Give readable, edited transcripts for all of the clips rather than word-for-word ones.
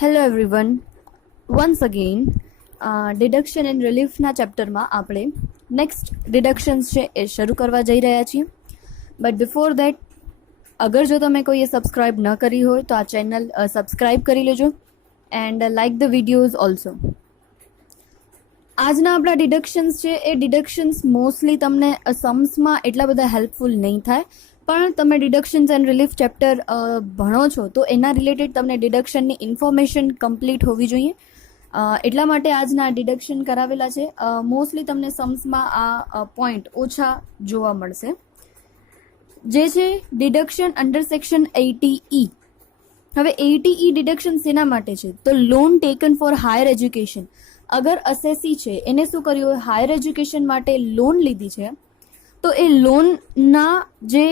Hello everyone, once again deduction and રિલીફના ચેપ્ટરમાં આપણે નેક્સ્ટ ડિડક્શન્સ છે એ શરૂ કરવા જઈ રહ્યા છીએ. બટ બિફોર દેટ, અગર જો તમે કોઈએ સબસ્ક્રાઈબ ન કરી હોય તો આ ચેનલ સબસ્ક્રાઈબ કરી લેજો and like the videos also. આજના આપણા ડિડક્શન્સ છે એ ડિડક્શન્સ મોસ્ટલી તમને सम्सમાં એટલા બધા હેલ્પફુલ નહીં થાય, પણ તમે ડિડક્શન્સ એન્ડ રિલીફ ચેપ્ટર ભણો છો તો એના રિલેટેડ તમને ડિડક્શનની ઇન્ફોર્મેશન કમ્પ્લીટ હોવી જોઈએ. એટલા માટે આજના ડિડક્શન કરાવેલા છે. મોસ્ટલી તમને सम्सમાં આ પોઈન્ટ ઓછા જોવા મળશે, જે છે ડિડક્શન અંડર સેક્શન 80E. હવે 80E ડિડક્શન શેના માટે છે? તો loan taken four higher education. અગર અસેસી છે એને શું કર્યું હોય, હાયર એજ્યુકેશન માટે લોન લીધી છે, તો એ લોનના જે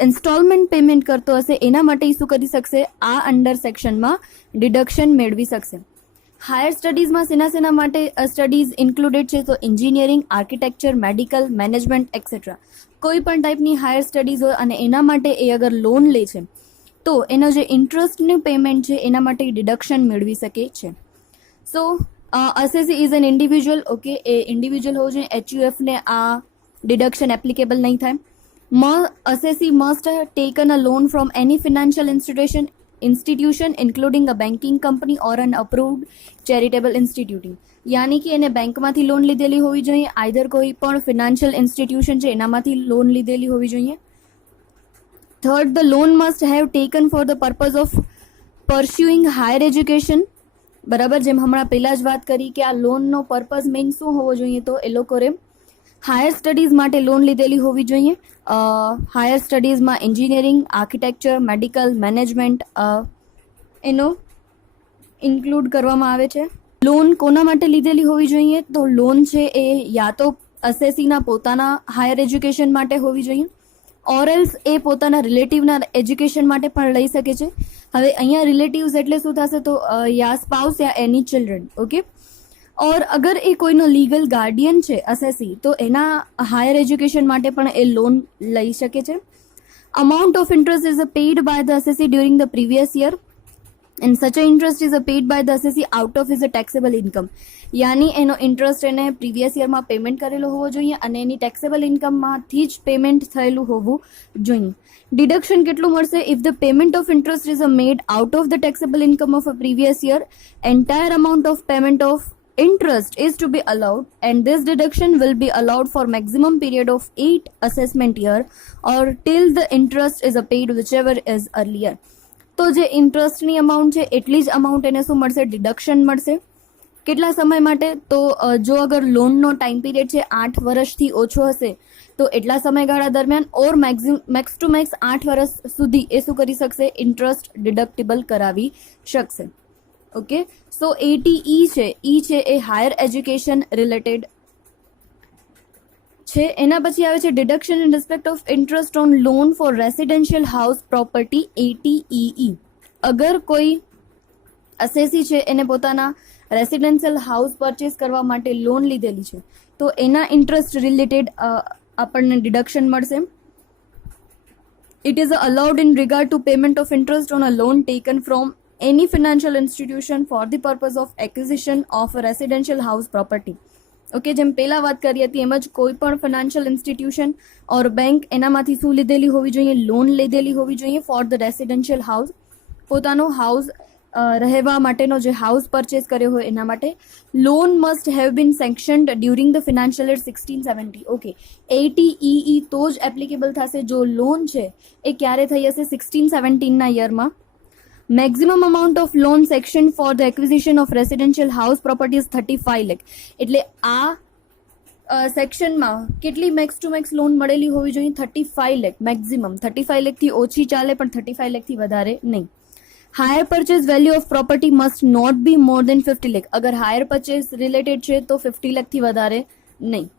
ઇન્સ્ટોલમેન્ટ પેમેન્ટ કરતો હશે એના માટે શું કરી શકશે? આ અંડર સેક્શનમાં ડિડક્શન મેળવી શકશે. હાયર સ્ટડીઝમાં શેના માટે સ્ટડીઝ ઇન્ક્લુડેડ છે? તો engineering, architecture, medical, management et cetera. કોઈ પણ ટાઈપની હાયર સ્ટડીઝ હોય અને એના માટે એ અગર લોન લે છે તો એનો જે ઇન્ટરેસ્ટનું પેમેન્ટ છે એના માટે ડિડક્શન મેળવી શકે છે. So assessee is an individual. Okay, એ ઇન્ડિવિજ્યુઅલ હોવું જોઈએ. HUFને આ ડિડક્શન એપ્લિકેબલ નહીં થાય. Assessee must have taken a loan from any financial institution including a banking company or an approved charitable institution. यानी कि એને બેંકમાંથી લોન લીધેલી હોવી જોઈએ, આઈધર કોઈ પણ ફિનાન્શિયલ ઇન્સ્ટિટ્યુશન છે એનામાંથી લોન લીધેલી હોવી જોઈએ. Third, the loan must have taken for the purpose of pursuing higher education. બરાબર, જેમ હમણાં પહેલાં જ વાત કરી કે આ લોનનો પર્પઝ મેઇન શું હોવો જોઈએ, તો એ લોકોએ હાયર સ્ટડીઝ માટે લોન લીધેલી હોવી જોઈએ. હાયર સ્ટડીઝમાં એન્જિનિયરિંગ, આર્કિટેક્ચર, મેડિકલ, મેનેજમેન્ટ એનો ઇન્ક્લુડ કરવામાં આવે છે. લોન કોના માટે લીધેલી હોવી જોઈએ? તો લોન છે એ યા તો અસેસીના પોતાના હાયર એજ્યુકેશન માટે હોવી જોઈએ, ઓર એલ્સ એ પોતાના રિલેટિવના એજ્યુકેશન માટે પણ લઈ શકે છે. હવે અહીંયા રિલેટિવ્સ એટલે શું થશે? તો યા સ્પાઉસ યા એની ચિલ્ડ્રન. ઓકે, ઓર અગર એ કોઈનો લીગલ ગાર્ડિયન છે અસેસી, તો એના હાયર એજ્યુકેશન માટે પણ એ લોન લઈ શકે છે. Amount of interest is paid by the assessee during the previous year and such a interest is paid by the assessee out of is a taxable income. યાની એનો ઇન્ટરેસ્ટ એને previous યરમાં payment કરેલો હોવો જોઈએ અને એની ટેક્સેબલ ઇન્કમમાંથી જ payment થયેલું હોવું જોઈએ. ડિડક્શન કેટલું મળશે? If the payment of interest is made out of the taxable income of a previous year, entire amount of payment of interest is to be allowed and this deduction will be allowed for maximum period of 8 assessment year or till the interest is paid whichever is earlier. તો જે ઇન્ટરેસ્ટની amount છે એટલી જ amount એને શું મળશે? Deduction મળશે. કેટલા સમય માટે? તો જો અગર લોનનો ટાઈમ પીરિયડ છે 8 વર્ષથી ઓછો હશે તો એટલા સમયગાળા દરમિયાન ઓર મેક્સ ટુ મેક્સ 8 વર્ષ સુધી એ શું કરી શકશે? ઇન્ટરેસ્ટ ડિડક્ટેબલ કરાવી શકશે. ઓકે, સો 80E છે, છે એ હાયર એજ્યુકેશન રિલેટેડ છે. એના પછી આવે છે deduction in respect of interest on loan for residential house property 80EE. અગર કોઈ અસેસી છે એને પોતાના રેસિડેન્શિયલ હાઉસ પરચેસ કરવા માટે લોન લીધેલી છે તો એના ઇન્ટરેસ્ટ રિલેટેડ આપણને ડિડક્શન મળશે. It is allowed in regard two payment of interest on a loan taken from any financial institution for the purpose of acquisition of a residential house property. Okay, જેમ પહેલાં વાત કરી હતી એમ જ કોઈ પણ ફિનાન્શિયલ ઇન્સ્ટિટ્યુશન ઓર bank એનામાંથી શું લીધેલી હોવી જોઈએ? લોન લીધેલી હોવી જોઈએ ફોર ધ રેસિડેન્શિયલ હાઉસ. પોતાનો હાઉસ રહેવા માટેનો જે હાઉસ પરચેસ કર્યો હોય એના માટે. Loan must have been sanctioned during the financial year 16-17. ઓકે, 80EE તો જ એપ્લિકેબલ થશે જો લોન છે એ ક્યારે થઈ હશે? 16-17ના યરમાં. Maximum amount of loan section for the acquisition of residential house property 35 lakh. એટલે આ સેક્શનમાં કેટલી મેક્સ ટુ મેક્સ લોન મળેલી હોવી જોઈએ? 35 લાખ મેક્સિમમ. 35 લાખથી ઓછી ચાલે પણ 35 લાખથી વધારે નહીં. Higher purchase value of property must not be more than 50 lakh. અગર હાયર પરચેસ રિલેટેડ છે તો 50 લાખથી વધારે નહીં.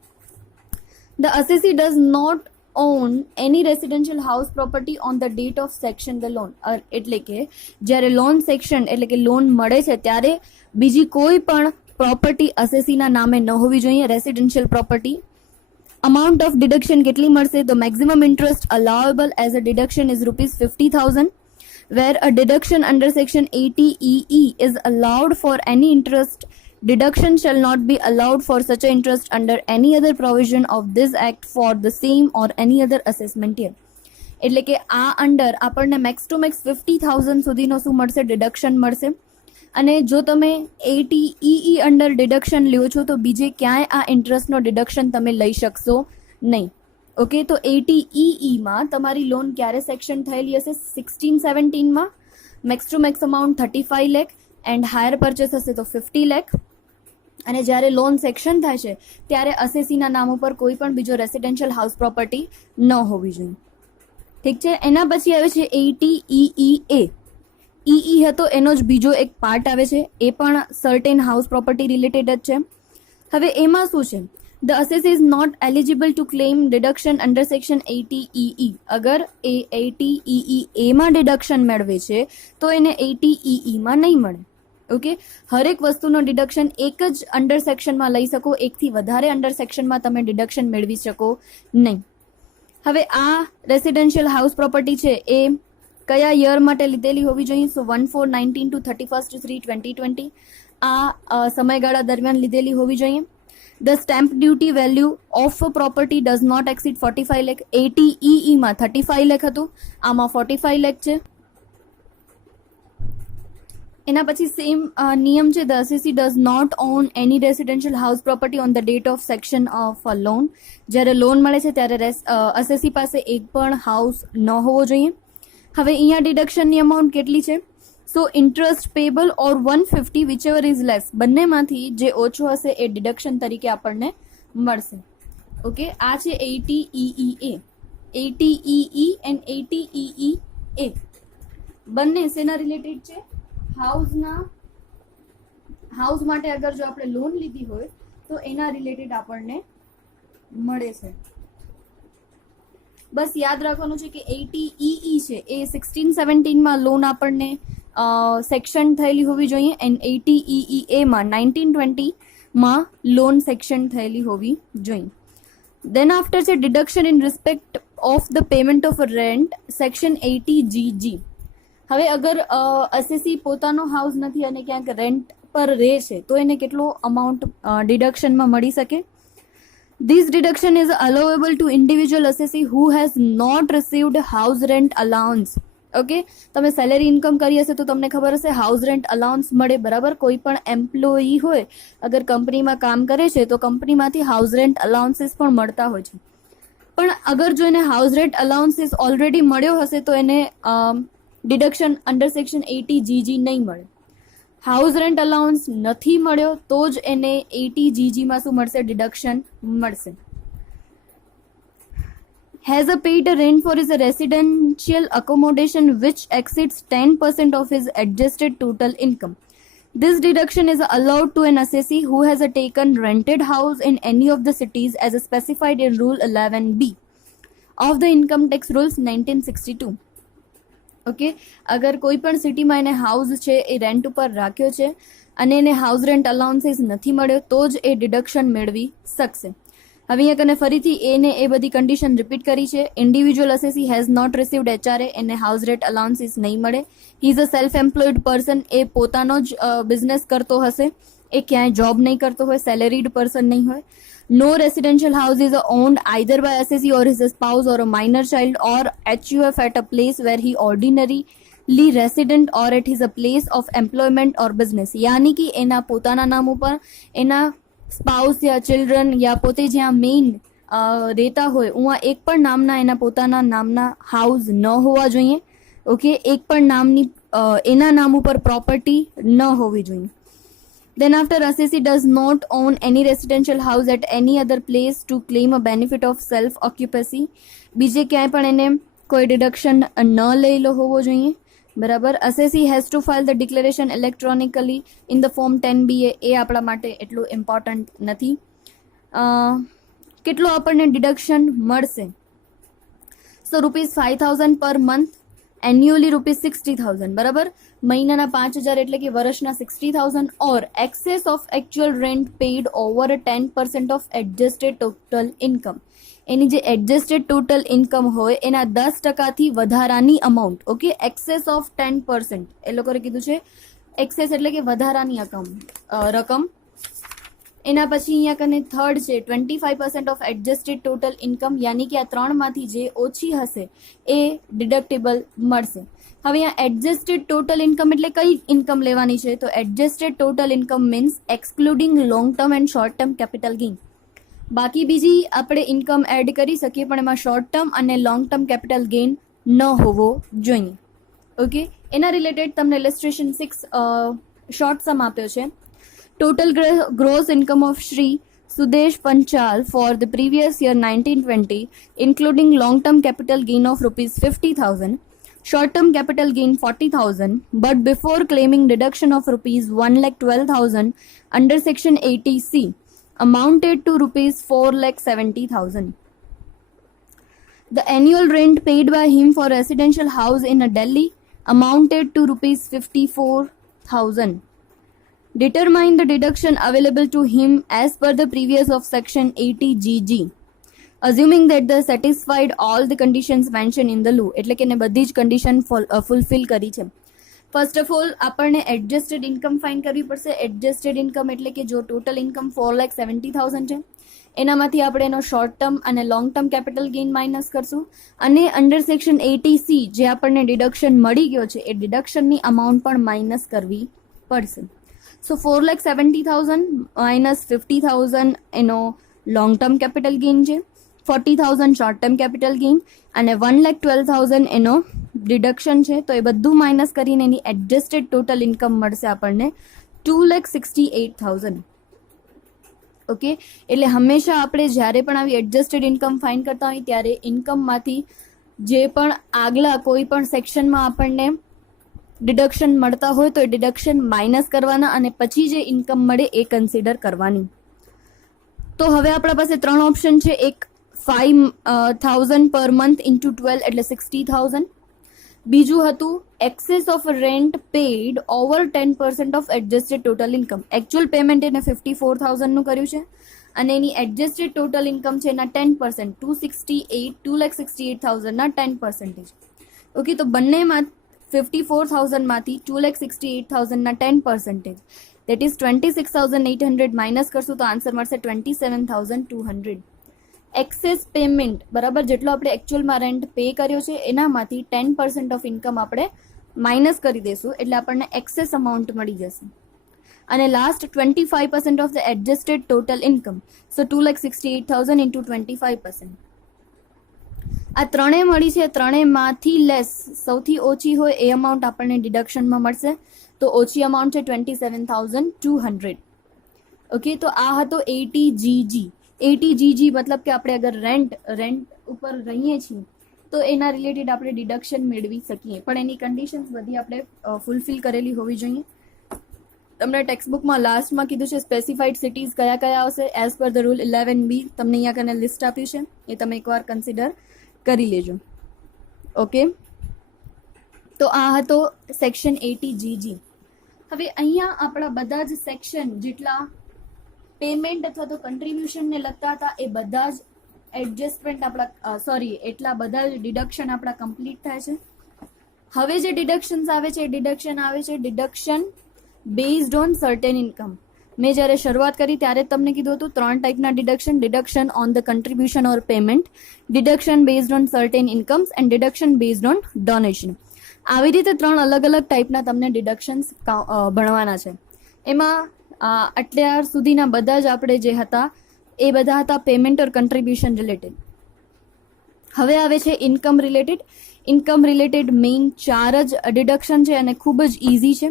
The assessee does not own any residential house property on the date of section the loan. એટલે કે જ્યારે લોન સેક્શન એટલે કે લોન મળે છે ત્યારે બીજી કોઈ પણ પ્રોપર્ટી અસેસીના નામે ન હોવી જોઈએ, residential property. Amount of deduction કેટલી મળશે? તો maximum interest allowable as a deduction is ₹50,000. where a deduction under section 80EE is allowed for any interest, deduction shall not be allowed for such a interest under any other provision of this act for the same or any other assessment year. એટલે કે આ under આપણને max to max 50,000 સુધીનો શું મળશે? Deduction મળશે. અને જો તમે 80EE અંડર ડિડક્શન લ્યો છો તો બીજે ક્યાંય આ ઇન્ટરેસ્ટનો ડિડક્શન તમે લઈ શકશો નહીં. ઓકે, તો 80EE માં તમારી લોન ક્યારે સેક્શન થયેલી હશે? 16-17માં. Max to max amount 35 lakh and higher purchase હશે તો 50 લાખ. અને જ્યારે લોન સેક્શન થાય છે ત્યારે અસેસીના નામ ઉપર કોઈ પણ બીજો રેસિડેન્શિયલ હાઉસ પ્રોપર્ટી ન હોવી જોઈએ. ઠીક છે. એના પછી આવે છે 80EEA. ઈ હતો એનો જ બીજો એક પાર્ટ આવે છે, એ પણ સર્ટેન હાઉસ પ્રોપર્ટી રિલેટેડ જ છે. હવે એમાં શું છે? The assessee is not eligible to claim deduction under section 80EE. અગર એ 80EEA માં ડિડક્શન મેળવે છે તો એને 80EE માં નહીં મળે. ઓકે, હરેક વસ્તુનો ડિડક્શન એક જ અંડર સેક્શનમાં લઈ શકો, એકથી વધારે અંડર સેક્શનમાં તમે ડિડક્શન મેળવી શકો નહીં. હવે આ રેસિડેન્શિયલ હાઉસ પ્રોપર્ટી છે એ કયા યર માટે લીધેલી હોવી જોઈએ? સો 1419 to 31/3/2020 આ સમયગાળા દરમિયાન લીધેલી હોવી જોઈએ. The stamp duty value of property does not exceed 45 lakh. 80EE માં 35 લાખ હતું, આમાં 45 લાખ છે. એના પછી સેમ નિયમ છે. The assessee does not own any residential house property on the date of section of loan. જ્યારે લોન મળે છે ત્યારે અસેસી પાસે એક પણ હાઉસ ન હોવો જોઈએ. હવે અહીંયા ડિડક્શનની અમાઉન્ટ કેટલી છે? So interest payable or 150 whichever is less, બંનેમાંથી જે ઓછો હશે એ ડિડક્શન તરીકે આપણને મળશે. ઓકે, આ છે 80EEA. 80EE એન્ડ 80EEA બંને શેના રિલેટેડ છે? હાઉસ માટે અગર જો આપણે લોન લીધી હોય તો એના રિલેટેડ આપણને મળે છે. બસ યાદ રાખવાનું છે કે 80EE છે એ 16-17માં લોન આપણને સેક્શન થયેલી હોવી જોઈએ એન્ડ 80EEA માં 1920માં લોન સેક્શન થયેલી હોવી જોઈએ. દેન આફ્ટર છે deduction in respect of the payment of rent section 80GG. હવે અગર અસેસી પોતાનો હાઉસ નથી અને ક્યાંક રેન્ટ પર રહે છે તો એને કેટલો અમાઉન્ટ ડિડક્શનમાં મળી શકે? This deduction is allowable to individual assessee who has not received house rent allowance. Okay, તમે સેલેરી ઇન્કમ કરી હશે તો તમને ખબર હશે હાઉસ રેન્ટ અલાઉન્સ મળે, બરાબર? કોઈ પણ એમ્પ્લોયી હોય અગર કંપનીમાં કામ કરે છે તો કંપનીમાંથી હાઉસ રેન્ટ અલાઉન્સીસ પણ મળતા હોય છે. પણ અગર જો એને હાઉસ રેન્ટ અલાઉન્સીસ ઓલરેડી મળ્યો હશે તો એને ડિડક્શન અંડર સેક્શન 80GG નહીં મળે. હાઉસ રેન્ટ અલાઉન્સ નથી મળ્યો તો જ એને 80GG માં શું મળશે? ડિડક્શન મળશે. Has a paid a rent for his residential accommodation which exceeds 10% of his adjusted total income. This deduction is allowed to an assessee who has taken rented house in any of the cities as specified in Rule 11B of the Income Tax Rules 1962. Okay, અગર કોઈ પણ સિટીમાં એને house છે એ rent ઉપર રાખ્યો છે અને એને હાઉસ રેન્ટ અલાઉન્સીસ નથી મળ્યો તો જ એ ડિડક્શન મેળવી શકશે. હવે અહીંયા કને ફરીથી એને એ બધી કન્ડિશન રિપીટ કરી છે. Individual assessee has not received HRA, એને હાઉસ રેન્ટ અલાઉન્સીસ નહીં મળે. He is a self employed person, એ પોતાનો જ બિઝનેસ કરતો હશે, એ ક્યાંય જોબ નહીં કરતો હોય, સેલેરીડ પર્સન નહીં હોય. No residential house is owned either by assessee or his spouse or a minor child or HUF at a place where he ordinarily resident or at his place of employment or business. यानी कि એના પોતાના નામ ઉપર એના spouse યા children યા પોતે જ્યાં main રહેતા હોય ઉहाँ એક પણ નામના એના પોતાના નામના હાઉસ ન હોવા જોઈએ. ઓકે, એક પણ નામની એના નામ ઉપર પ્રોપર્ટી ન હોવી જોઈએ. Then after assessee does not own any residential house at any other place to claim a benefit of self occupancy. બીજે ક્યાંય પણ એને કોઈ ડિડક્શન ન લઈલો હોવો જોઈએ, બરાબર? assessee has to file the declaration electronically in the form 10BA. એ આપણા માટે એટલું ઇમ્પોર્ટન્ટ નથી. કેટલું આપણને ડિડક્શન મળશે? સો ₹5,000 પર મંથ, એન્યુઅલી ₹60,000, બરાબર? મહિનાના 5,000 એટલે કે વર્ષના 60,000 or excess of actual rent paid over 10% of adjusted total income. એની જે એડજસ્ટેડ ટોટલ ઇન્કમ હોય એના 10%થી વધારાની અમાઉન્ટ, ઓકે, એક્સેસ ઓફ 10%, એ લોકોએ કીધું છે એક્સેસ એટલે કે વધારાની રકમ. એના પછી અહીંયા કને થર્ડ છે 25% ઓફ એડજસ્ટેડ ટોટલ ઇન્કમ, યાની કે આ ત્રણમાંથી જે ઓછી હશે એ ડિડક્ટેબલ મળશે. હવે અહીંયા એડજસ્ટેડ ટોટલ ઇન્કમ એટલે કઈ ઇન્કમ લેવાની છે? તો adjusted total income means excluding long term and short term capital gain. બાકી બીજી આપણે ઇન્કમ એડ કરી શકીએ પણ એમાં શોર્ટ ટર્મ અને લોંગ ટર્મ કેપિટલ ગેઇન ન હોવો જોઈએ. ઓકે, એના રિલેટેડ તમને ઇલસ્ટ્રેશન 6 શોર્ટ સમ આપ્યો છે. Total gross income of Shri Sudesh Panchal for the previous year 1920 including long term capital gain of ₹50,000, short term capital gain 40,000, but before claiming deduction of ₹1,12,000 under section 80C amounted to ₹4,70,000. The annual rent paid by him for residential house in Delhi amounted to ₹54,000. Determine the deduction available to him as per the previous of section 80GG. Assuming that the satisfied all the conditions mentioned in the law, એટલે કે એને બધી જ condition fulfil કરી છે. First of all આપણને adjusted income find કરવી પડશે. એડજસ્ટેડ ઇન્કમ એટલે કે જો ટોટલ ઇન્કમ 4,70,000 છે એનામાંથી આપણે એનો શોર્ટ ટર્મ અને long term capital gain minus કરશું અને અંડર સેક્શન 80C જે આપણને ડિડક્શન મળી ગયો છે એ ડિડક્શનની અમાઉન્ટ પણ માઇનસ કરવી પડશે. સો 4,70,000 માઇનસ 50,000 એનો લોંગ ટર્મ કેપિટલ ગેઇન છે, 40,000 શોર્ટ ટર્મ કેપિટલ ગેઇન અને 1,12,000 એનો ડિડક્શન છે. તો એ બધું માઇનસ કરીને એની એડજસ્ટેડ ટોટલ ઇન્કમ મળશે આપણને 2,68,000. ઓકે, એટલે હંમેશા આપણે જ્યારે પણ આવી એડજસ્ટેડ ઇન્કમ ફાઇન્ડ કરતા હોય ત્યારે ઇન્કમમાંથી જે પણ આગલા કોઈ પણ સેક્શનમાં આપણને ડિડક્શન મળતા હોય તો એ ડિડક્શન માઇનસ કરવાના અને પછી જે ઇન્કમ મળે એ કન્સિડર કરવાની. તો હવે આપણા પાસે 3 ઓપ્શન છે. એક 5,000 પર મંથ ઇન્ટુ 12 એટલે 60,000. બીજું હતું access of rent paid over 10% of adjusted total income. Actual payment એને 54,000નું કર્યું છે અને એની એડજસ્ટેડ ટોટલ ઇન્કમ છે એના 10%, 2,68,000ના 10%. ઓકે, તો બંનેમાં 54,000માંથી 2,68,000ના 10%, દેટ ઇઝ 26,800 માઇનસ કરશું તો આન્સર મળશે 27,200. એક્સેસ પેમેન્ટ બરાબર જેટલો આપણે એકચ્યુઅલમાં રેન્ટ પે કર્યો છે એનામાંથી 10% ઓફ ઇન્કમ આપણે માઇનસ કરી દઈશું એટલે આપણને એક્સેસ અમાઉન્ટ મળી જશે. અને last 25% of the adjusted total income, so 2,68,000 into 25%. આ ત્રણેય મળી છે. ત્રણેયમાંથી લેસ સૌથી ઓછી હોય એ અમાઉન્ટ આપણને ડિડક્શનમાં મળશે. તો ઓછી અમાઉન્ટ છે 27,200. ઓકે, તો આ હતો 80GG. 80GG મતલબ કે આપણે અગર રેન્ટ ઉપર રહીએ છીએ તો એના રિલેટેડ આપણે ડિડક્શન મેળવી શકીએ પણ એની કન્ડિશન્સ બધી આપણે ફૂલફિલ કરેલી હોવી જોઈએ. તમને ટેક્સ્ટબુકમાં લાસ્ટમાં કીધું છે સ્પેસિફાઈડ સિટીઝ કયા કયા આવશે as per the rule 11B. તમને અહીંયા કને લિસ્ટ આપ્યું છે એ તમે એકવાર કન્સિડર કરી લેજો. ઓકે, તો આ હતો સેક્શન 80GG. હવે અહીંયા આપણા બધા જ સેક્શન જેટલા પેમેન્ટ અથવા તો કન્ટ્રીબ્યુશનને લગતા હતા એ બધા જ એડજસ્ટમેન્ટ એટલા બધા જ ડિડક્શન આપણા કમ્પ્લીટ થાય છે. હવે જે ડિડક્શન્સ આવે છે deduction based on certain income. મેં જ્યારે શરૂઆત કરી ત્યારે તમને કીધું હતું 3 ટાઈપના deduction on the contribution or payment, deduction based on certain incomes and deduction based on donation. આવી રીતે 3 અલગ અલગ ટાઈપના તમને ડિડક્શન્સ ભણવાના છે. એમાં અત્યાર સુધીના બધા જ આપણે જે હતા એ બધા હતા પેમેન્ટ ઓર કન્ટ્રીબ્યુશન રિલેટેડ. હવે આવે છે income related. Income related main 4 જ ડિડક્શન છે અને ખૂબ જ ઇઝી છે.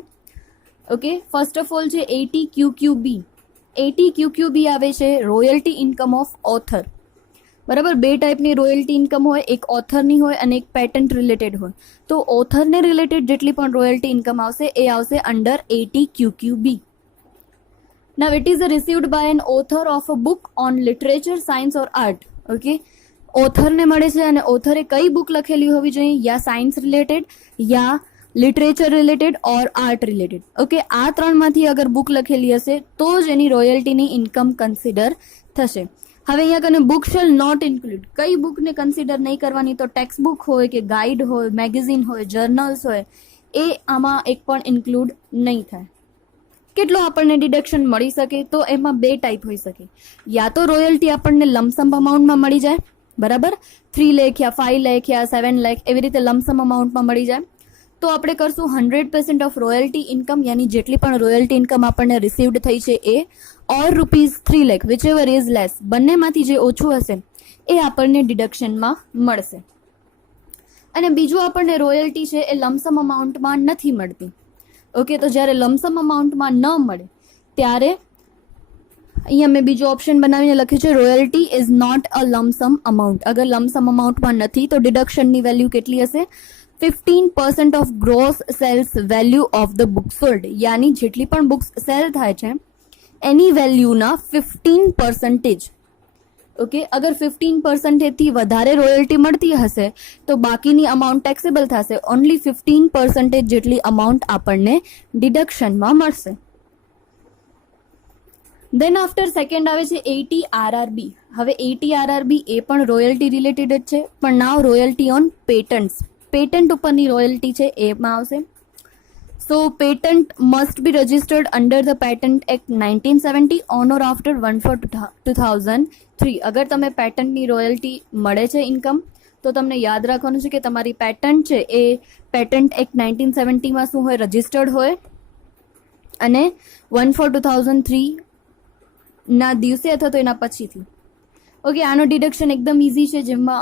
ઓકે, ફર્સ્ટ ઓફ ઓલ છે 80QQB. 80QQB આવે છે રોયલ્ટી ઇન્કમ ઓફ ઓથર. બરાબર, 2 ટાઈપની રોયલ્ટી ઇન્કમ હોય, એક ઓથરની હોય અને એક પેટન્ટ રિલેટેડ હોય. તો ઓથરને રિલેટેડ જેટલી પણ રોયલ્ટી ઇન્કમ આવશે એ આવશે under 80QQB. Now it is received by an author of a book on literature, science or art. Okay, ઓથરને મળે છે અને ઓથરે કઈ બુક લખેલી હોવી જોઈએ, યા science related yeah literature related or art related. Okay, આ 3માંથી અગર બુક લખેલી હશે તો જ એની રોયલ્ટીની ઇન્કમ કન્સિડર થશે. હવે અહીંયા કને બુક શેલ નોટ ઇન્ક્લુડ, કઈ બુકને કન્સિડર નહીં કરવાની, તો ટેક્સ્ટ બુક હોય કે ગાઈડ હોય, મેગેઝિન હોય, જર્નલ્સ હોય, એ આમાં એક પણ ઇન્ક્લુડ નહીં થાય. કેટલો આપણને ડિડક્શન મળી શકે, તો એમાં બે ટાઈપ હોઈ શકે. યા તો રોયલ્ટી આપણને લમસમ અમાઉન્ટમાં મળી જાય, બરાબર, 3 લાખ યા 5 લાખ યા 7 લાખ એવી રીતે લમસમ અમાઉન્ટમાં મળી જાય, તો આપણે કરશું 100% ઓફ રોયલ્ટી ઇન્કમ, યાની જેટલી પણ રોયલ્ટી ઇન્કમ આપણને રિસીવ્ડ થઈ છે એ, or ₹3 lakh whichever is less, બંનેમાંથી જે ઓછું હશે એ આપણને ડિડક્શનમાં મળશે. અને બીજું આપણને રોયલ્ટી છે એ લમસમ અમાઉન્ટમાં નથી મળતી. ઓકે, તો જ્યારે લમસમ અમાઉન્ટમાં ન મળે ત્યારે અહીંયા મેં બીજો ઓપ્શન બનાવીને લખ્યું છે royalty is not a lumpsum amount. અગર લમસમ અમાઉન્ટમાં નથી તો ડિડક્શનની વેલ્યુ કેટલી હશે, 15% of gross sales value of the book sold, યાની જેટલી પણ બુક્સ સેલ થાય છે એની વેલ્યુના 15%. ઓકે, અગર 15% થી વધારે રોયલ્ટી મળતી હશે તો બાકીની અમાઉન્ટ ટેક્સેબલ થશે, ઓનલી 15% જેટલી અમાઉન્ટ આપણને ડિડક્શનમાં મળશે. દેન આફ્ટર સેકન્ડ આવે છે 80 RRB. હવે 80 RRB એ પણ રોયલ્ટી રિલેટેડ જ છે, પણ now royalty on patents, patent ઉપરની રોયલ્ટી છે એમાં આવશે. So patent must be registered under the patent act 1970 on or after 1/4/2003. અગર તમે પેટન્ટની રોયલ્ટી મળે છે ઇન્કમ, તો તમને યાદ રાખવાનું છે કે તમારી પેટન્ટ છે એ પેટન્ટ એક્ટ 1970માં શું હોય, રજિસ્ટર્ડ હોય, અને 1/4/2003 ના દિવસે અથવા તો એના પછીથી. ઓકે, આનો ડિડક્શન એકદમ ઇઝી છે, જેમાં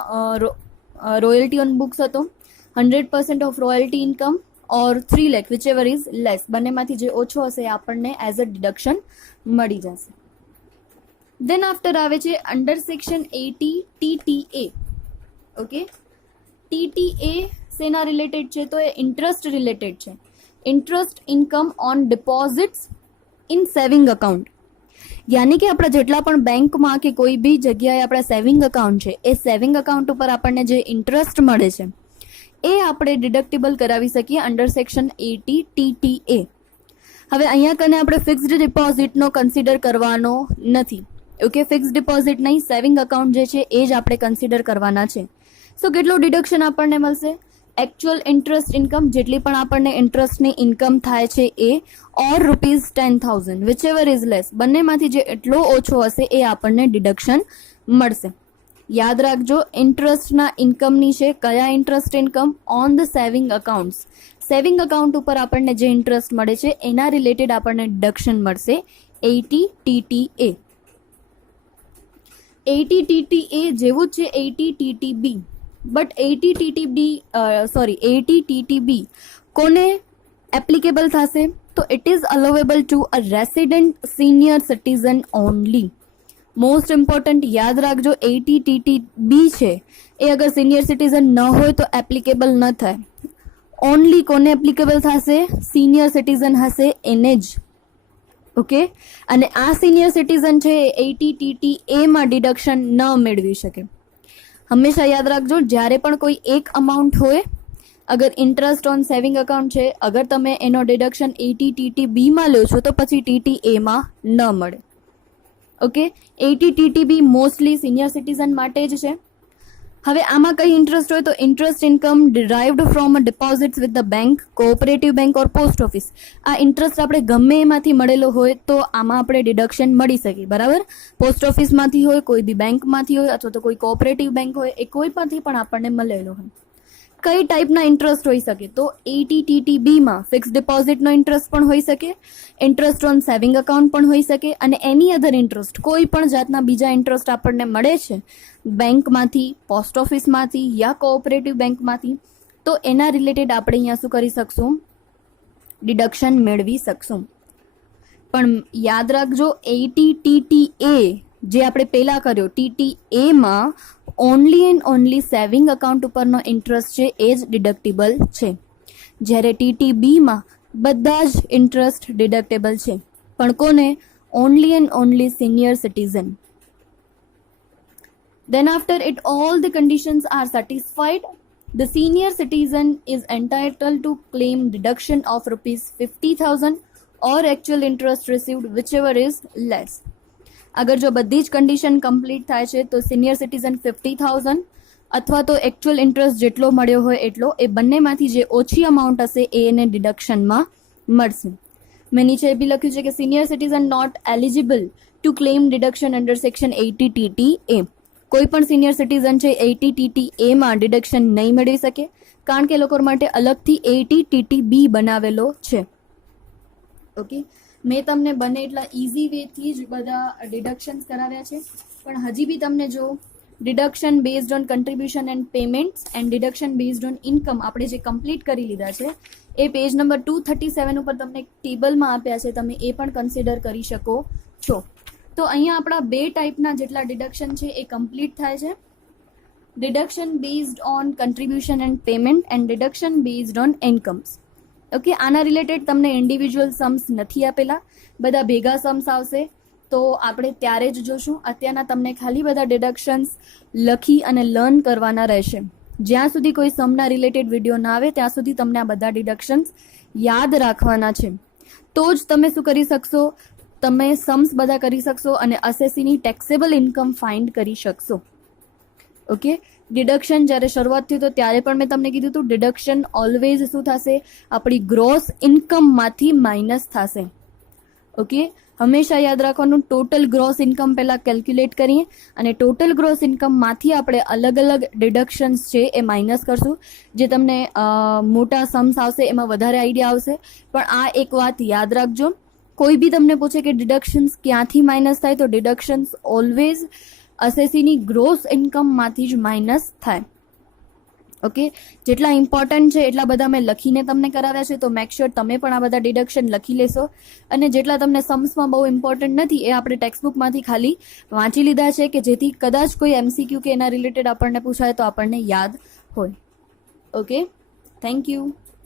રોયલ્ટી ઓન બુક્સ હતો 100% of royalty income or 3 lakh whichever is less, બંનેમાંથી જે ઓછો હશે એ આપણને એઝ અ ડિડક્શન મળી જશે. દેન આફ્ટર આવે છે અંડર સેક્શન 80 TTA. ઓકે, TTA શેના રિલેટેડ છે, તો એ ઇન્ટરેસ્ટ રિલેટેડ છે. Interest income on deposits in saving account, યાની કે આપણા જેટલા પણ બેંકમાં કે કોઈ બી જગ્યાએ આપણા સેવિંગ અકાઉન્ટ છે એ સેવિંગ અકાઉન્ટ ઉપર આપણને જે ઇન્ટરેસ્ટ મળે છે એ આપણે ડિડક્ટેબલ કરાવી શકીએ અંડર સેક્શન 80 TTA. હવે અહીંયા કને આપણે ફિક્સ્ડ ડિપોઝિટનો કન્સિડર કરવાનો નથી. ઓકે, ફિક્સ્ડ ડિપોઝિટ નહીં, સેવિંગ અકાઉન્ટ જે છે એ જ આપણે કન્સિડર કરવાના છે. સો કેટલું ડિડક્શન આપણને મળશે, એકચ્યુઅલ ઇન્ટરેસ્ટ ઇન્કમ, જેટલી પણ આપણને ઇન્ટરેસ્ટની ઇન્કમ થાય છે એ, ઓર ₹10,000 વિચ એવર ઇઝ લેસ, બંનેમાંથી જે એટલો ઓછો હશે એ આપણને ડિડક્શન મળશે. યાદ રાખજો, ઇન્ટરેસ્ટના ઇન્કમની છે કયા interest income, on the saving accounts, saving account ઉપર આપણને જે ઇન્ટરેસ્ટ મળે છે એના રિલેટેડ આપણને ડિડક્શન મળશે 80 TTA. 80 TTA જેવું જ છે 80 TTB, બટ 80 TTB કોને એપ્લિકેબલ થશે, તો it is allowable to a resident senior citizen only. Most important યાદ રાખજો, 80 TTB છે એ અગર સિનિયર સિટીઝન ન હોય તો એપ્લિકેબલ ન થાય. ઓનલી કોને એપ્લિકેબલ થશે, સિનિયર સિટીઝન હશે એને જ. ઓકે, અને આ સિનિયર સિટીઝન છે એ 80 TTA માં ડિડક્શન ન મેળવી શકે. હંમેશા યાદ રાખજો, જ્યારે પણ કોઈ એક અમાઉન્ટ હોય, અગર ઇન્ટરેસ્ટ ઓન સેવિંગ અકાઉન્ટ છે, અગર તમે એનો ડિડક્શન 80 TTB માં લો છો તો પછી TTA માં ન મળે. Okay, 80 TTB mostly senior citizen માટે જ છે. હવે આમાં કઈ ઇન્ટરેસ્ટ હોય, તો interest income derived from deposits with the bank, cooperative bank or post office. આ ઇન્ટરેસ્ટ આપણે ગમે એમાંથી મળેલો હોય તો આમાં આપણે ડિડક્શન મળી શકે, બરાબર. પોસ્ટ ઓફિસમાંથી હોય, કોઈ બી બેંકમાંથી હોય, અથવા તો કોઈ કોઓપરેટિવ બેંક હોય, એ કોઈ પરથી પણ આપણને મળેલો હોય. કઈ ટાઈપના ઇન્ટરેસ્ટ હોઈ શકે, તો 80 TTB માં ફિક્સ ડિપોઝિટનો ઇન્ટરેસ્ટ પણ હોઈ શકે, ઇન્ટરેસ્ટ ઓન સેવિંગ અકાઉન્ટ પણ હોઈ શકે, અને એની અધર ઇન્ટરેસ્ટ, કોઈ પણ જાતના બીજા ઇન્ટરેસ્ટ આપણને મળે છે બેંકમાંથી, પોસ્ટ ઓફિસમાંથી યા કોઓપરેટિવ બેંકમાંથી, તો એના રિલેટેડ આપણે અહીંયા શું કરી શકશું, ડિડક્શન મેળવી શકશું. પણ યાદ રાખજો, 80 TTA જે આપણે પહેલા કર્યો TTA માં only and only saving account ઉપરનો ઇન્ટરેસ્ટ છે એ જ ડિડક્ટેબલ છે, જ્યારે TTB માં બધા જ ઇન્ટરેસ્ટ ડિડક્ટેબલ છે, પણ કોને, only and only senior citizen. Then after it all the conditions are satisfied, the senior citizen is entitled to claim deduction of ₹50,000 or actual interest received whichever is less. અગર જો બધી જ કન્ડિશન કમ્પ્લીટ થાય છે તો senior citizen 50,000 અથવા તો actual interest જેટલો મળ્યો હોય એટલો, એ બંનેમાંથી જે ઓછી અમાઉન્ટ હશે એ એને ડિડક્શનમાં મળશે. મેં નીચે એ બી લખ્યું છે કે senior citizen not eligible to claim deduction under section 80 TTA. કોઈ પણ સિનિયર સિટીઝન છે 80 TTA માં ડિડક્શન નહીં મેળવી શકે, કારણ કે એ લોકો માટે અલગથી 80 TTB બનાવેલો છે. ઓકે, મેં તમને બને એટલા ઇઝી વેથી જ બધા ડિડક્શન્સ કરાવ્યા છે, પણ હજી બી તમને જો deduction based on contribution and payments and deduction based on income આપણે જે કમ્પ્લીટ કરી લીધા છે એ પેજ નંબર 237 ઉપર તમને ટેબલમાં આપ્યા છે, તમે એ પણ કન્સિડર કરી શકો છો. તો અહીંયા આપણા બે ટાઈપના જેટલા ડિડક્શન છે એ કમ્પ્લીટ થાય છે, deduction based on contribution and payment and deduction based on incomes. Okay, આના રિલેટેડ તમને ઇન્ડિવિજ્યુઅલ સમ્સ નથી આપેલા, બધા ભેગા સમ્સ આવશે તો આપણે ત્યારે જ જોશું. અત્યારના તમને ખાલી બધા ડિડક્શન્સ લખી અને લર્ન કરવાના રહેશે. જ્યાં સુધી કોઈ સમના રિલેટેડ વિડીયો ના આવે ત્યાં સુધી તમને આ બધા ડિડક્શન્સ યાદ રાખવાના છે, તો જ તમે શું કરી શકશો, તમે સમ્સ બધા કરી શકશો અને અસેસીની ટેક્સેબલ ઇન્કમ ફાઇન્ડ કરી શકશો. ઓકે, ડિડક્શન જ્યારે શરૂઆત થયું તો ત્યારે પણ મેં તમને કીધું હતું ડિડક્શન ઓલવેઝ શું થશે, આપણી ગ્રોસ ઇન્કમમાંથી માઇનસ થશે. ઓકે, હંમેશા યાદ રાખવાનું ટોટલ ગ્રોસ ઇન્કમ પહેલાં કેલ્ક્યુલેટ કરીએ અને ટોટલ ગ્રોસ ઇન્કમમાંથી આપણે અલગ અલગ ડિડક્શન્સ છે એ માઇનસ કરશું. જે તમને મોટા સમ્સ આવશે એમાં વધારે આઈડિયા આવશે, પણ આ એક વાત યાદ રાખજો, કોઈ બી તમને પૂછે કે ડિડક્શન્સ ક્યાંથી માઇનસ થાય તો ડિડક્શન્સ ઓલવેઝ અસેસીની ગ્રોસ ઇન્કમમાંથી જ માઇનસ થાય. ઓકે, જેટલા ઇમ્પોર્ટન્ટ છે એટલા બધા મેં લખીને તમને કરાવ્યા છે, તો મેક શ્યોર તમે પણ આ બધા ડિડક્શન લખી લેશો. અને જેટલા તમને સમ્સમાં બહુ ઇમ્પોર્ટન્ટ નથી એ આપણે ટેક્સ્ટબુકમાંથી ખાલી વાંચી લીધા છે કે જેથી કદાચ કોઈ MCQ કે એના રિલેટેડ આપણને પૂછાય તો આપણને યાદ હોય. Okay, thank you.